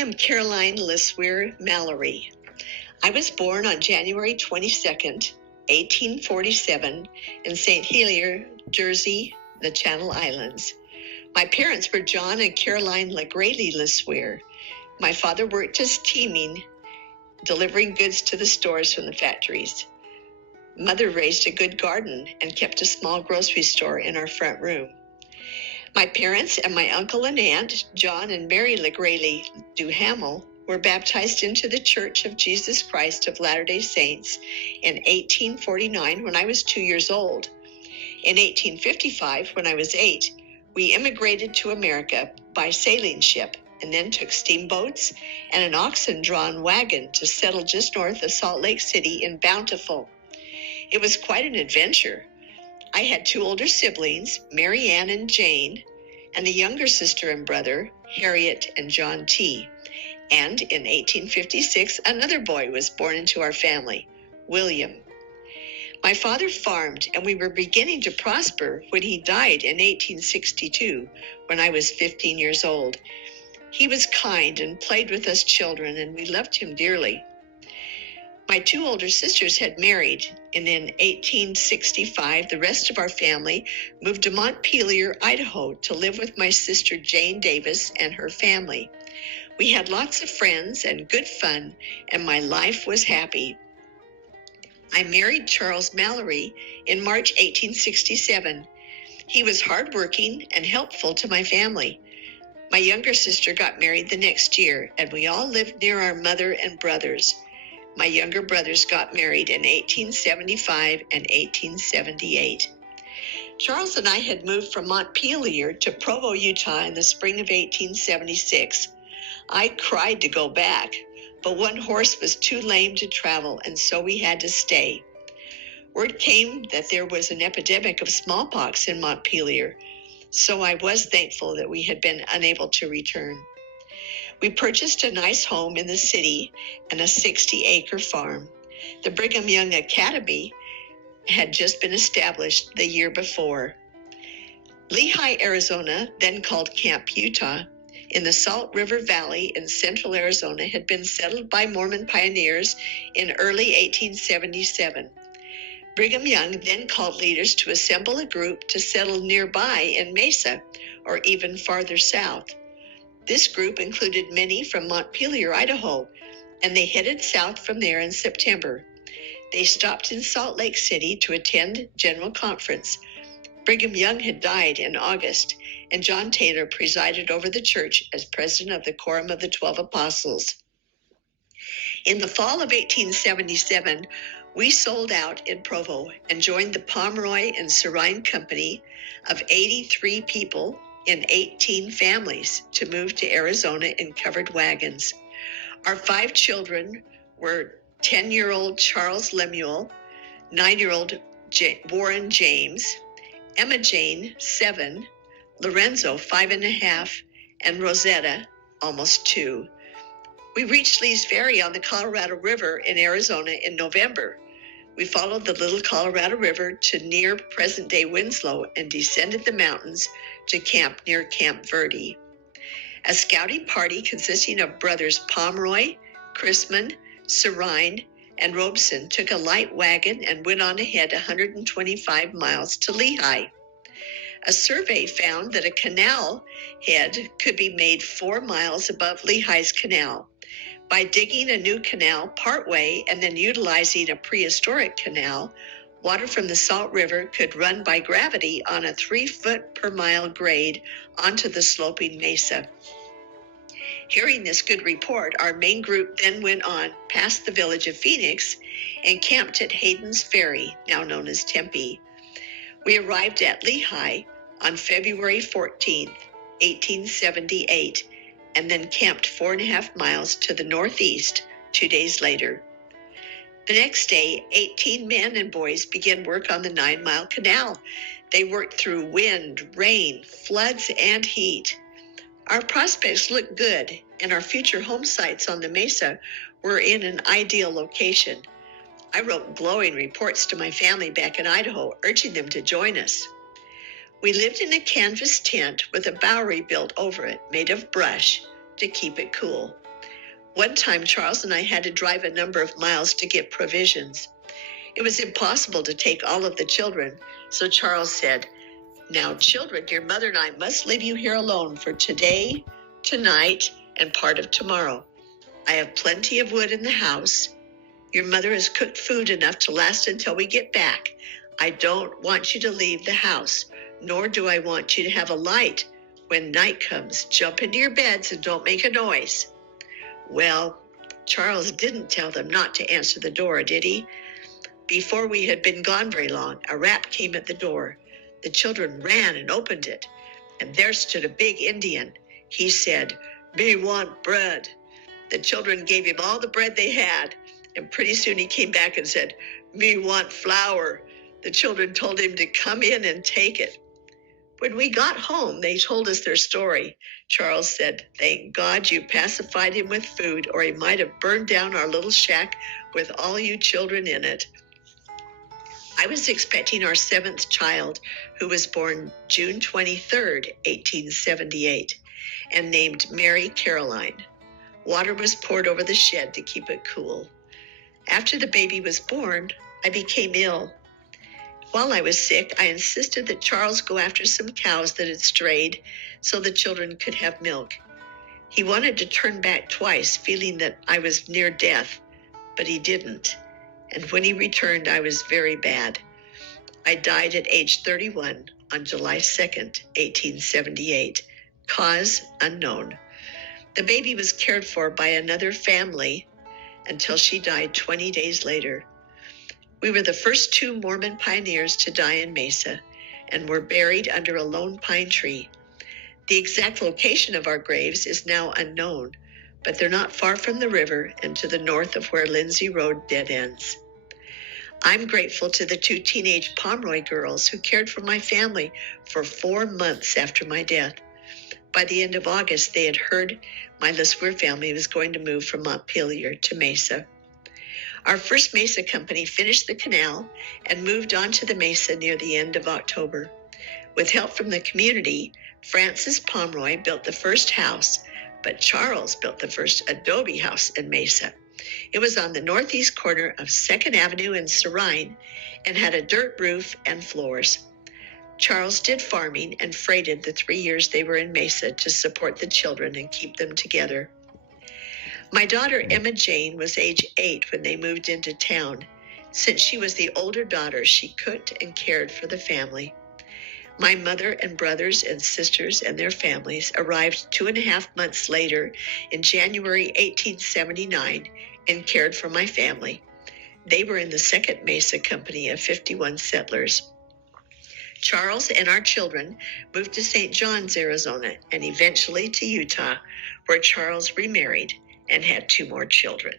am Caroline LeSueur Mallory. I was born on January 22nd, 1847 in St. Helier, Jersey, the Channel Islands. My parents were John and Caroline LeSueur. My father worked as teaming, delivering goods to the stores from the factories. Mother raised a good garden and kept a small grocery store in our front room. My parents and my uncle and aunt, John and Mary Duhamel, were baptized into the Church of Jesus Christ of Latter-day Saints in 1849 when I was 2 years old. In 1855, when I was 8, we immigrated to America by sailing ship and then took steamboats and an oxen-drawn wagon to settle just north of Salt Lake City in Bountiful. It was quite an adventure. I had 2 older siblings, Mary Ann and Jane, and a younger sister and brother, Harriet and John T. And in 1856, another boy was born into our family, William. My father farmed, and we were beginning to prosper when he died in 1862, when I was 15 years old. He was kind and played with us children, and we loved him dearly. My 2 older sisters had married, and in 1865, the rest of our family moved to Montpelier, Idaho, to live with my sister Jane Davis and her family. We had lots of friends and good fun, and my life was happy. I married Charles Mallory in March 1867. He was hardworking and helpful to my family. My younger sister got married the next year, and we all lived near our mother and brothers. My younger brothers got married in 1875 and 1878. Charles and I had moved from Montpelier to Provo, Utah in the spring of 1876. I cried to go back, but one horse was too lame to travel, and so we had to stay. Word came that there was an epidemic of smallpox in Montpelier, so I was thankful that we had been unable to return. We purchased a nice home in the city and a 60-acre farm. The Brigham Young Academy had just been established the year before. Lehigh, Arizona, then called Camp Utah, in the Salt River Valley in central Arizona, had been settled by Mormon pioneers in early 1877. Brigham Young then called leaders to assemble a group to settle nearby in Mesa, or even farther south. This group included many from Montpelier, Idaho, and they headed south from there in September. They stopped in Salt Lake City to attend General Conference. Brigham Young had died in August, and John Taylor presided over the church as president of the Quorum of the 12 Apostles. In the fall of 1877, we sold out in Provo and joined the Pomeroy and Serine Company of 83 people in 18 families to move to Arizona in covered wagons. Our 5 children were 10-year-old Charles Lemuel, 9-year-old Warren James, Emma Jane, 7, Lorenzo, 5.5, and Rosetta, almost 2. We reached Lee's Ferry on the Colorado River in Arizona in November. We followed the Little Colorado River to near present-day Winslow and descended the mountains to camp near Camp Verde. A scouting party consisting of brothers Pomeroy, Chrisman, Serine, and Robeson took a light wagon and went on ahead 125 miles to Lehigh. A survey found that a canal head could be made 4 miles above Lehigh's canal. By digging a new canal partway and then utilizing a prehistoric canal, water from the Salt River could run by gravity on a 3-foot-per-mile grade onto the sloping mesa. Hearing this good report, our main group then went on past the village of Phoenix and camped at Hayden's Ferry, now known as Tempe. We arrived at Lehigh on February 14, 1878, and then camped 4.5 miles to the northeast 2 days later. The next day, 18 men and boys began work on the 9-mile canal. They worked through wind, rain, floods, and heat. Our prospects looked good, and our future home sites on the mesa were in an ideal location. I wrote glowing reports to my family back in Idaho, urging them to join us. We lived in a canvas tent with a bowery built over it, made of brush, to keep it cool. One time, Charles and I had to drive a number of miles to get provisions. It was impossible to take all of the children, so Charles said, "Now, children, your mother and I must leave you here alone for today, tonight, and part of tomorrow. I have plenty of wood in the house. Your mother has cooked food enough to last until we get back. I don't want you to leave the house, nor do I want you to have a light. When night comes, jump into your beds and don't make a noise." Well, Charles didn't tell them not to answer the door, did he? Before we had been gone very long, a rap came at the door. The children ran and opened it, and there stood a big Indian. He said, "Me want bread." The children gave him all the bread they had, and pretty soon he came back and said, "Me want flour." The children told him to come in and take it. When we got home, they told us their story. Charles said, "Thank God you pacified him with food, or he might have burned down our little shack with all you children in it." I was expecting our 7th child, who was born June 23rd, 1878, and named Mary Caroline. Water was poured over the shed to keep it cool. After the baby was born, I became ill. While I was sick, I insisted that Charles go after some cows that had strayed so the children could have milk. He wanted to turn back twice, feeling that I was near death, but he didn't. And when he returned, I was very bad. I died at age 31 on July 2nd, 1878. Cause unknown. The baby was cared for by another family until she died 20 days later. We were the first 2 Mormon pioneers to die in Mesa and were buried under a lone pine tree. The exact location of our graves is now unknown, but they're not far from the river and to the north of where Lindsay Road dead ends. I'm grateful to the 2 teenage Pomeroy girls who cared for my family for 4 months after my death. By the end of August, they had heard my LeSueur family was going to move from Montpelier to Mesa. Our first Mesa company finished the canal and moved on to the Mesa near the end of October. With help from the community, Francis Pomeroy built the first house, but Charles built the first adobe house in Mesa. It was on the northeast corner of 2nd Avenue and Serine and had a dirt roof and floors. Charles did farming and freighted the 3 years they were in Mesa to support the children and keep them together. My daughter Emma Jane was age 8 when they moved into town. Since she was the older daughter, she cooked and cared for the family. My mother and brothers and sisters and their families arrived 2.5 months later in January 1879 and cared for my family. They were in the 2nd Mesa Company of 51 settlers. Charles and our children moved to St. John's, Arizona, and eventually to Utah, where Charles remarried and had 2 more children.